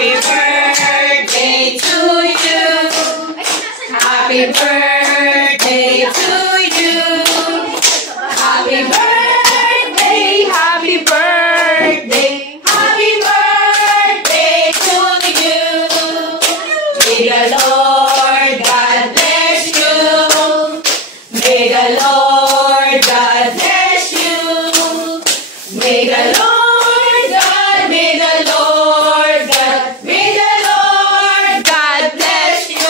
Happy birthday to you. Happy birthday to you. Happy birthday, happy birthday, happy birthday to you. May the Lord God bless you. May the Lord God bless you. May the Lord God, may the Lord God, may the Lord God bless you.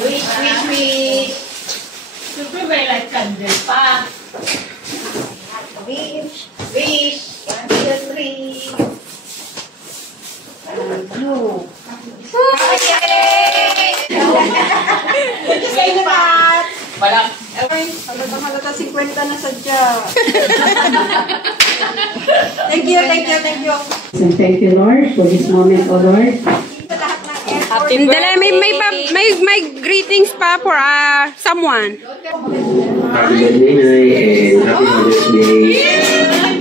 Wish. Siyempre may light candle pa. Wish. 1, 2, 3. Blue. Yay! Wala. Halata 50 na sadya. Thank you. And thank you, Lord, for this moment, O Lord. May greetings pa for someone. Happy birthday, Nay, and happy Mother's Day.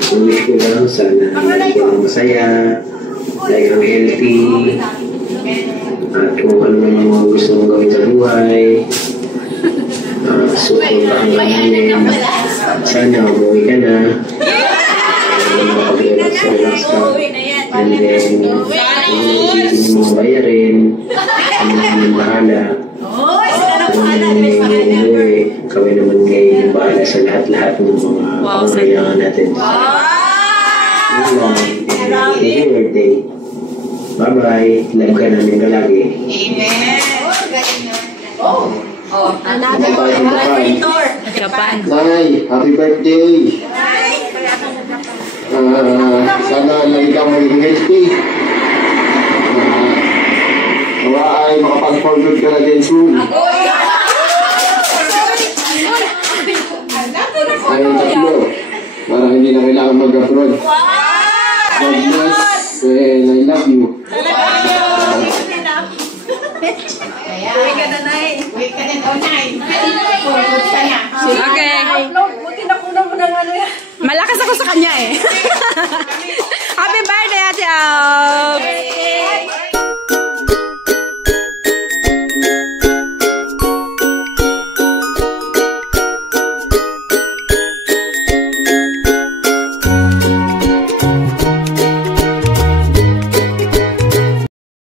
Wish ko lang sana lagi kang masaya, lagi kang healthy, at kung ano man ang mga gusto mong gawin sa buhay. Sukong ka ang gawin. Sana umuwi ka na. Makapag-relax ka. And then, kung mo bayarin, ang bahala. Kami naman ngayon bahala sa lahat-lahat ng mga pangangailangan natin. Happy birthday. Bye-bye. Love ka namin palagi. Amen. Japan. Nay, happy birthday. Sana lagi kang magiging healthy. Nawa ay makapag-forward ka na din soon. Ayun tatlo. Para hindi na kailangan mag-abroad. God bless and I love you. Uwi ka na, Nay. Okay. Buti na kuna mo ng ano yan. Malakas ako sa kanya eh. Happy birthday, Ate Al.